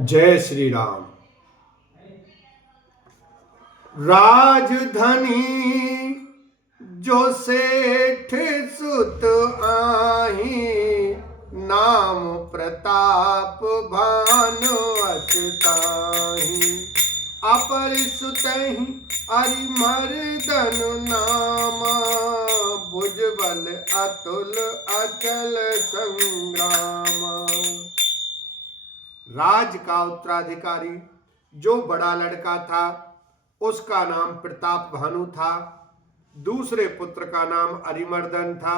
जय श्री राम। राजधानी जो सेठ सुत आही, नाम प्रताप भानु असताही। अपर सुतहि अरिमर्दन नामा, भुजबल अतुल अचल संग्रामा। राज का उत्तराधिकारी जो बड़ा लड़का था उसका नाम प्रताप भानु था। दूसरे पुत्र का नाम अरिमर्दन था,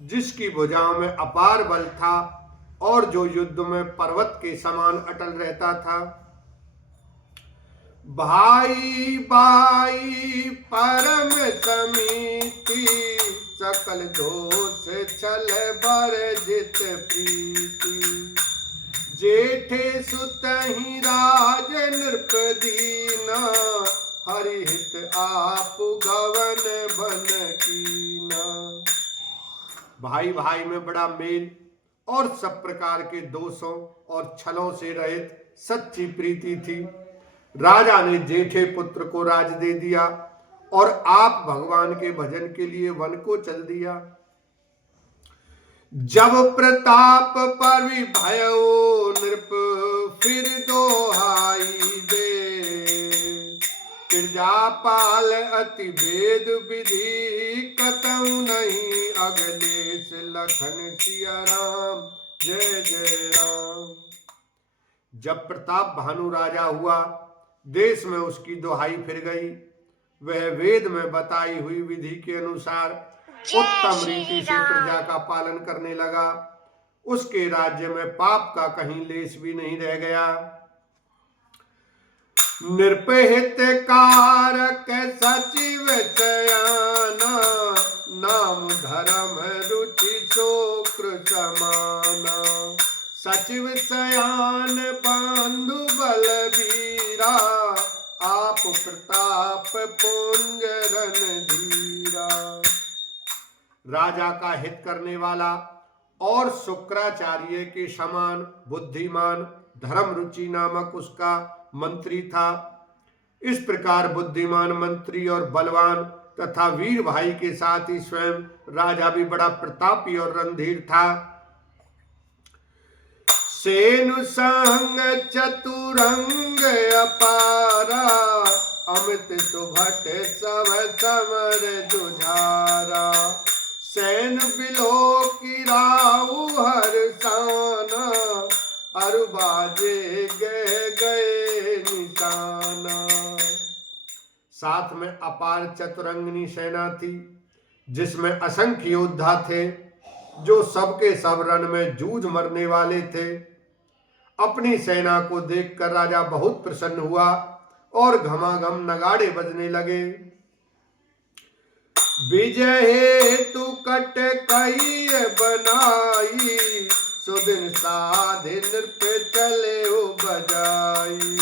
जिसकी भुजाओं में अपार बल था और जो युद्ध में पर्वत के समान अटल रहता था। भाई भाई परम समीति, सकल दोष छल बरजित प्रीति। जेठे सुतहि राज नृपदीना, हरिहित आप गवन बन कीना। भाई भाई में बड़ा मेल और सब प्रकार के दोषों और छलों से रहित सच्ची प्रीति थी। राजा ने जेठे पुत्र को राज दे दिया और आप भगवान के भजन के लिए वन को चल दिया। जब प्रताप पर भयो नृप, फिर दोहाई दे। प्रजापाल अति भेद विधि, कतहु नहीं अगलेश लखन सिया राम। जय जय राम। जब प्रताप भानु राजा हुआ, देश में उसकी दोहाई फिर गई। वह वेद में बताई हुई विधि के अनुसार उत्तम रीति से प्रजा का पालन करने लगा। उसके राज्य में पाप का कहीं लेश भी नहीं रह गया। निर्पहित कारक सचिव चयाना, नाम धर्म रुचि शोक्र समाना। सचिव चयान बंधु बलबीरा, आप प्रताप पुंज रणधीरा। राजा का हित करने वाला और शुक्राचार्य के समान बुद्धिमान धर्म रुचि नामक उसका मंत्री था। इस प्रकार बुद्धिमान मंत्री और बलवान तथा वीर भाई के साथ ही स्वयं राजा भी बड़ा प्रतापी और रणधीर था। सेनु संग चतुरंग अपारा, अमित सुभट सब समर जुझारा। सैन बिलो की राहु हरसाना, अरु बाजे गए निशाना। साथ में अपार चतुरंगनी सेना थी, जिसमें असंख्य योद्धा थे, जो सबके सब रण में जूझ मरने वाले थे। अपनी सेना को देखकर राजा बहुत प्रसन्न हुआ और घमाघम नगाड़े बजने लगे। विजय हेतु कट कही बनाई, सुदिन साधि नृप चले हो बजाई।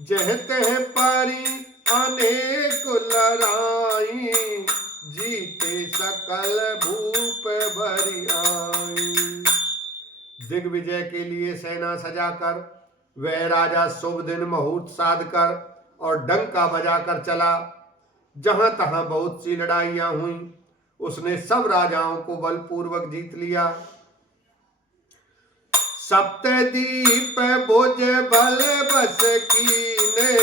जह तह पारी अनेक लड़ाई, जीते सकल भूप भरी आई। दिग्विजय के लिए सेना सजाकर वह राजा शुभ दिन मुहूर्त साध कर और डंका बजाकर चला। जहां तहां बहुत सी लड़ाइयां हुई, उसने सब राजाओं को बलपूर्वक जीत लिया। सप्तदीप भुज बल बस कीने,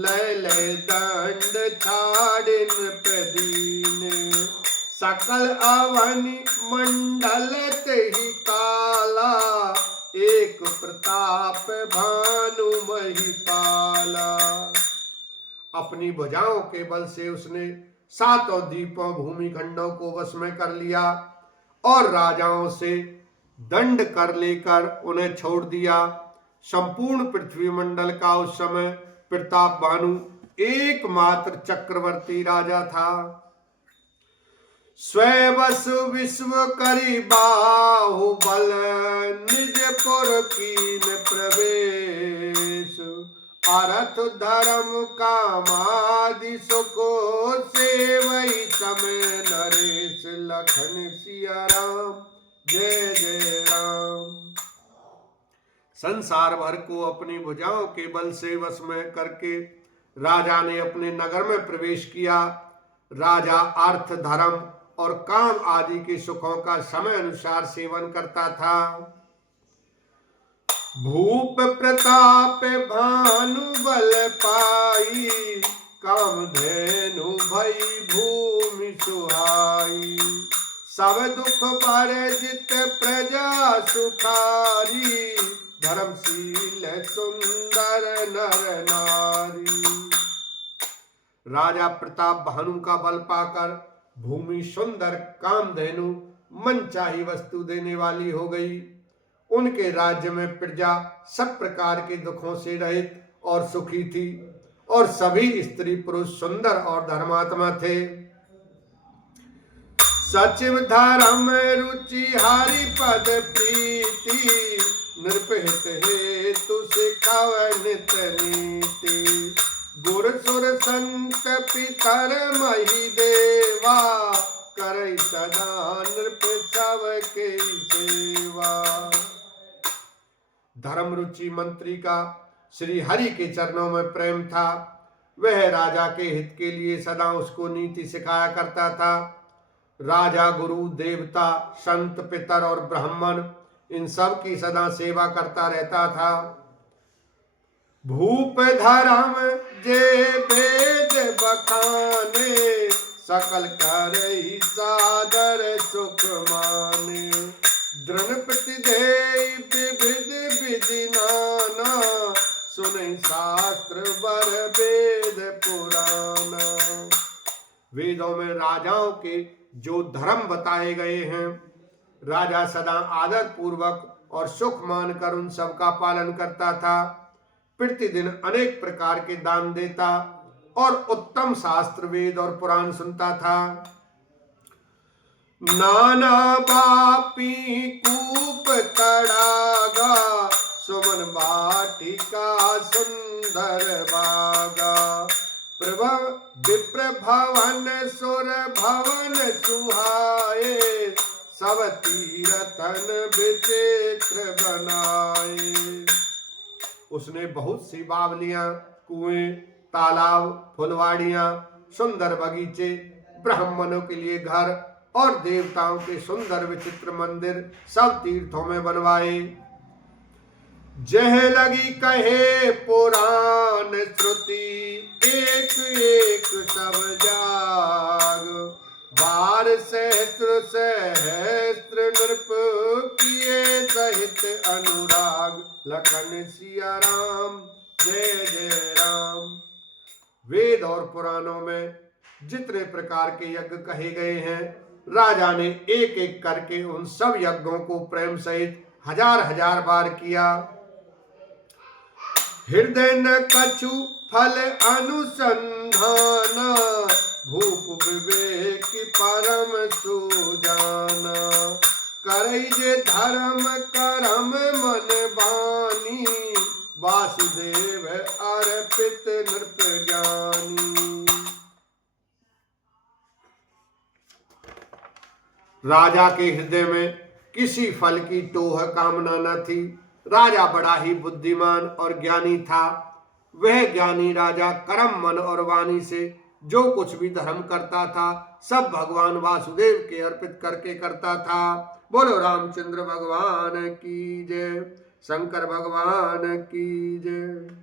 लय लय दंड छाड़ नृपदीने। सकल अवनि मंडल तेहि काला, एक प्रताप भानु महिपाला। अपनी भुजाओं के बल से उसने सातों द्वीपों भूमि खंडों को वश में कर लिया और राजाओं से दंड कर लेकर उन्हें छोड़ दिया। संपूर्ण पृथ्वी मंडल का उस समय प्रताप भानु एकमात्र चक्रवर्ती राजा था। स्वयं विश्व करी बाहुबल, निज पुर कीन प्रवेश। अर्थ धर्म कामादि सुखो, सेवई समय नरेश लखन सिया राम। जय जय राम। संसार भर को अपनी भुजाओं के बल से वश में करके राजा ने अपने नगर में प्रवेश किया। राजा अर्थ, धर्म और काम आदि के सुखों का समय अनुसार सेवन करता था। भूप प्रताप भानु बल पाई, कामधेनु भई भूमि सुहाई। सब दुख वर्जित प्रजा सुखारी, धर्मशील सुंदर नर नारी। राजा प्रताप भानु का बल पाकर भूमि सुंदर, कामधेनु मनचाही वस्तु देने वाली हो गई। उनके राज्य में प्रजा सब प्रकार के दुखों से रहित और सुखी थी और सभी स्त्री पुरुष सुंदर और धर्मात्मा थे। सचिव धर्म रुचि हरि पद प्रीति, नृपहित हेतु सिखाव नित नीति। गुर सुर संत पितर मही देवा, करई सदा नृप सब के सेवा। धर्म रुचि मंत्री का श्री हरि के चरणों में प्रेम था। वह राजा के हित के लिए सदा उसको नीति सिखाया करता था। राजा गुरु, देवता, संत, पितर और ब्राह्मण इन सब की सदा सेवा करता रहता था। भूप धर्म जे वेद बखाने, सकल करई सादर सुख माने। दृढ़ प्रतिदेय विविध विधि नाना, सुनै शास्त्र वर वेद पुराना। वेदों में राजाओं के जो धर्म बताए गए हैं, राजा सदा आदर पूर्वक और सुख मानकर उन सब का पालन करता था। प्रतिदिन अनेक प्रकार के दान देता और उत्तम शास्त्र, वेद और पुराण सुनता था। नाना बापी कूप तड़ागा, सुमन वाटिका सुंदर बागा। प्रभव विप्र भवन सुर भवन सुहाए, सब तीरथन विचित्र बनाए। उसने बहुत सी बावलियां, कुएं, तालाब, फुलवाड़ियां, सुंदर बगीचे, ब्राह्मणों के लिए घर और देवताओं के सुंदर विचित्र मंदिर सब तीर्थों में बनवाए। जह लगी कहे पुराण श्रुति, एक एक सब जाग। बार सहस्त्र सहस्त्र नृप किए सहित अनुराग। लखन सिया राम जय जय राम। वेद और पुराणों में जितने प्रकार के यज्ञ कहे गए हैं, राजा ने एक एक करके उन सब यज्ञों को प्रेम सहित हजार हजार बार किया। हृदय न कछु फल अनुसंधाना, भूप विवेक परम सुजाना। करई जे धर्म करम मन बानी, वासुदेव अर्पित नृप ज्ञानी। राजा के हृदय में किसी फल की टोह कामना न थी। राजा बड़ा ही बुद्धिमान और ज्ञानी था। वह ज्ञानी राजा कर्म, मन और वाणी से जो कुछ भी धर्म करता था, सब भगवान वासुदेव के अर्पित करके करता था। बोलो रामचंद्र भगवान की जय, शंकर भगवान की जय।